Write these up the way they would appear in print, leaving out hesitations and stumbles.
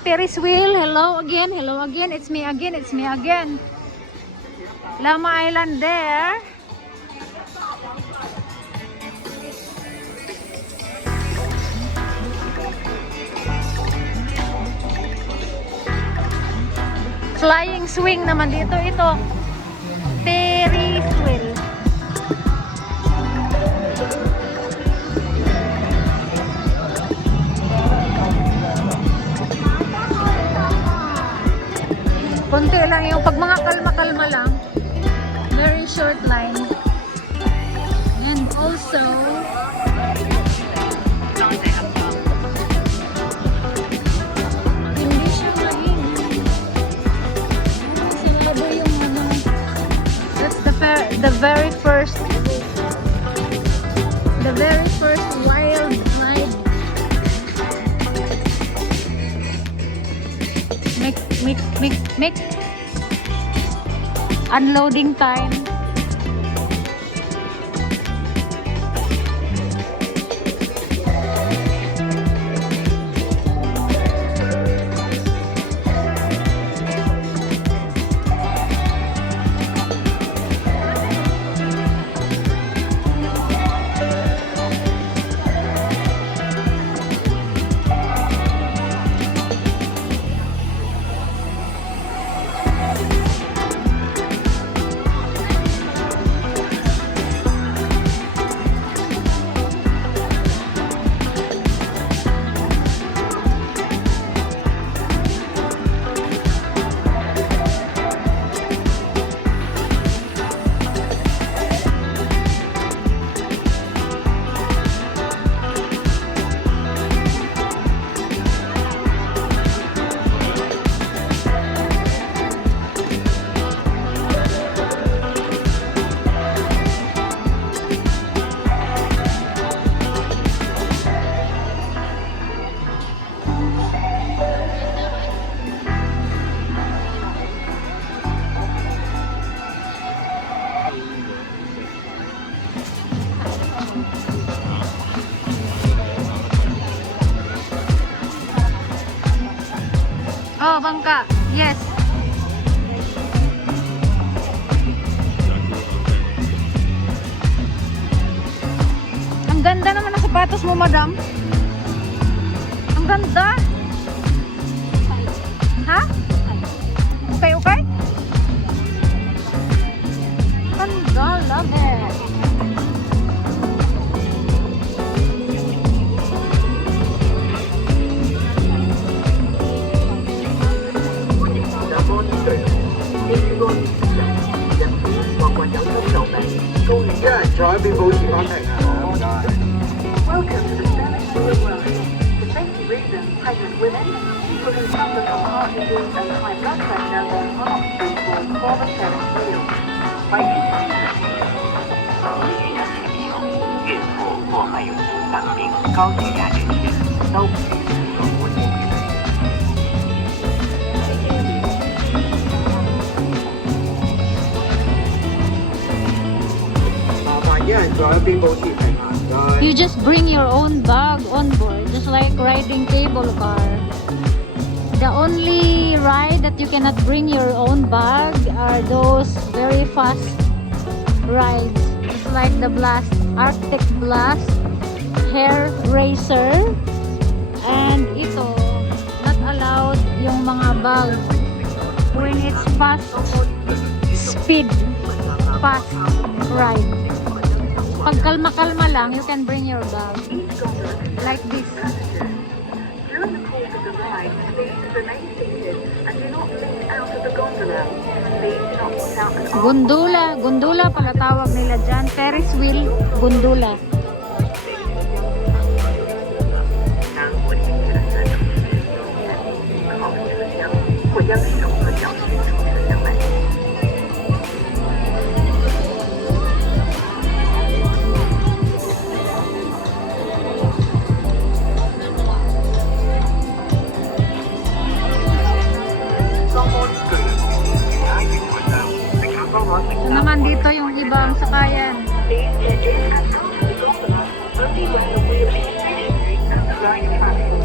Ferris wheel. Hello again, hello again. It's me again, it's me again. Lama Island there. Flying swing naman dito. Ito, Ferris wheel. Konti lang yung pag mga kalma-kalma lang. Very short line. And also hindi siya maingay. Sarado yung ano. That's the very first wild ride. Make unloading time. Oh, bangka. Yes. Ang ganda naman ng sapatos mo, madam. Ang ganda. Ha? Okay, okay? Ganda, love it. Welcome to the Spanish River Road. For safety reasons, pregnant women, people who suffer from heart disease and high blood pressure will not be for the Spanish wheel. By using 医院提醒，孕妇或患有心脏病、高血压人士都不许使用无线电。You just bring your own bag on board, just like riding cable car. The only ride that you cannot bring your own bag are those very fast rides, just like the Blast, Arctic Blast, Hair Racer, and ito, not allowed yung mga bag when it's fast speed, fast ride. Pag kalma-kalma lang, you can bring your bag. Like this. during the course of the ride, please remain seated and do not lean out of the gondola. Please do not put out an arm. Gondola. Gondola pala tawag nila dyan. Ferris wheel, gondola. 当我进去了3种时间靠车厢或将手和脚伸出车厢外。Ito naman dito yung ibang sakayan. Please get in and go to the gondola only when the wheel is stationary at the right platform.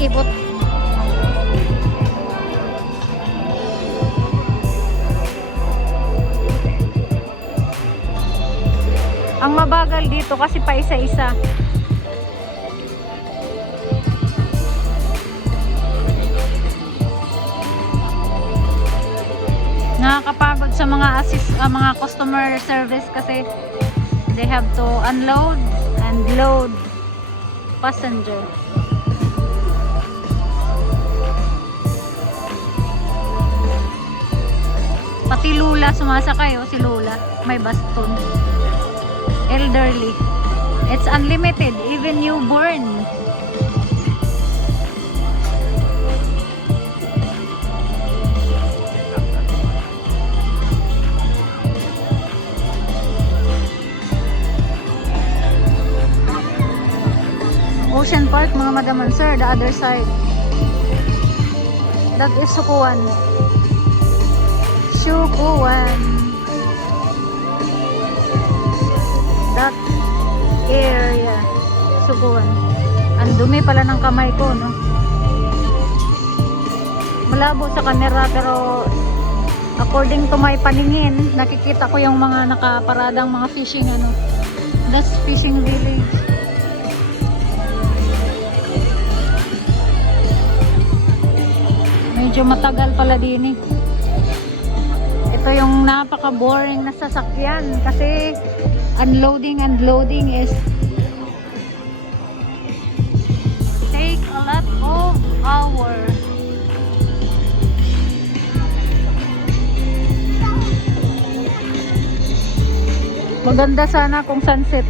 Kibot. Ang mabagal dito kasi pa isa-isa. Nakakapagod sa mga customer service kasi they have to unload and load passenger. Pati Lula sumasakay, oh, si Lula may baston. Elderly. It's unlimited, even newborn. Ocean Park, mga madam and sir, the other side. That is Sukuan. Sukuan. That area. Sukuan. Ang dumi pala ng kamay ko, no? Malabo sa camera pero according to my paningin, nakikita ko yung mga nakaparadang mga fishing, ano. That's fishing village. Medyo matagal pala din eh. Ito yung napaka-boring na sasakyan kasi unloading and loading is take a lot of hour. Maganda sana kung sunset.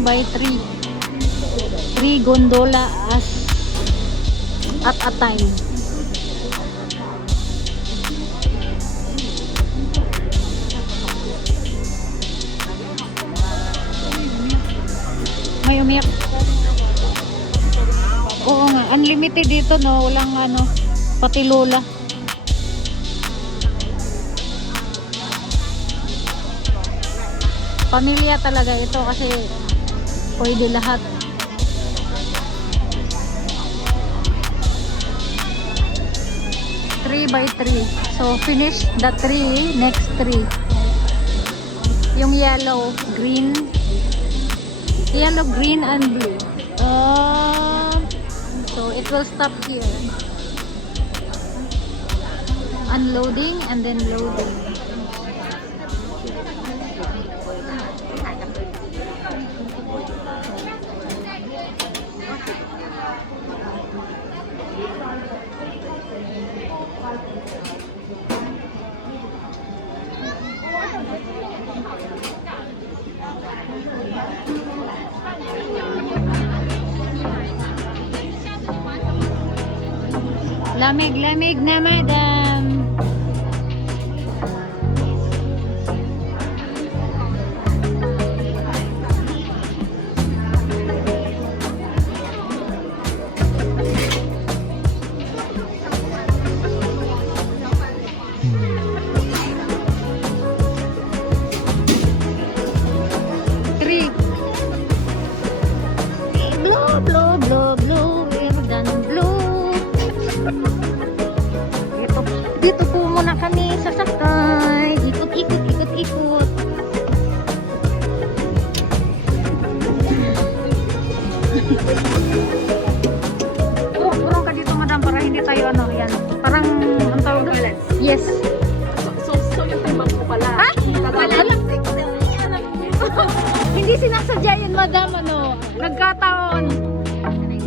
By 3 gondola at a time. May umiyak. Oo nga, unlimited dito, no? Walang ano, pati Lola. Pamilya talaga ito kasi pwede lahat. By 3. So finish the 3, next 3. Yung yellow, green. Yellow, green, and blue. So it will stop here. Unloading and then loading. Lamig-lamig na, madam. Three. Blow, blow, blow, blow. We're done blow. Dito po muna kami sasakay. Ikot, ikot, ikot, ikot. Urong ka dito, madam, para hindi tayo ano, yan. Parang, ang tawag doon? Yes. So yung timang mo pala. Ha? Hindi sinasadya yun, madam, ano. Nagkataon.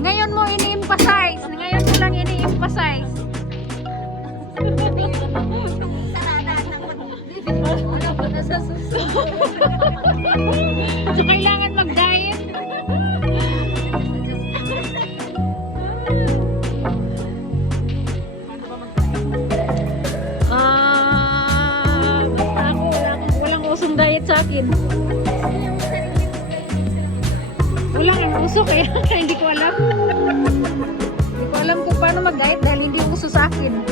Ngayon mo ini-emphasize. Ngayon mo lang ini-emphasize. So, kailangan mag-diet. Walang usong diet sa akin. Walang uso kaya hindi ko alam. Hindi ko alam kung paano mag-diet dahil hindi uso sa akin.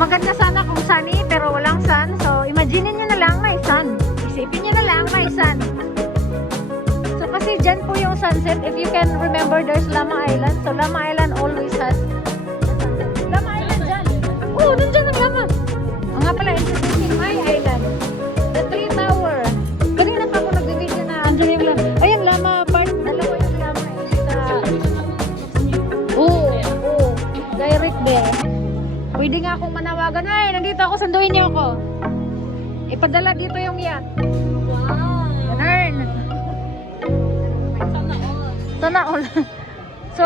Maganda sana kung sunny pero walang sun. So, imagine nyo na lang may sun. Isipin nyo na lang may sun. So, kasi dyan po yung sunset. If you can remember, there's Lama Island. So, Lama Island always has the sunset. Lama Island dyan. Oh, nandyan ang Lama. Ang nga pala, introducing my island. The Tree Tower. Kanina pa ako nag-video na andyan yung Lama. Ayan, Lama part. Dalawa yung Lama. Oo, direct there. Pwede nga akong manawagan. Ay, nandito ako, sanduin niyo ako. Ipadala dito yung yacht. Wow! Ganun. Sana all. Sana all. So,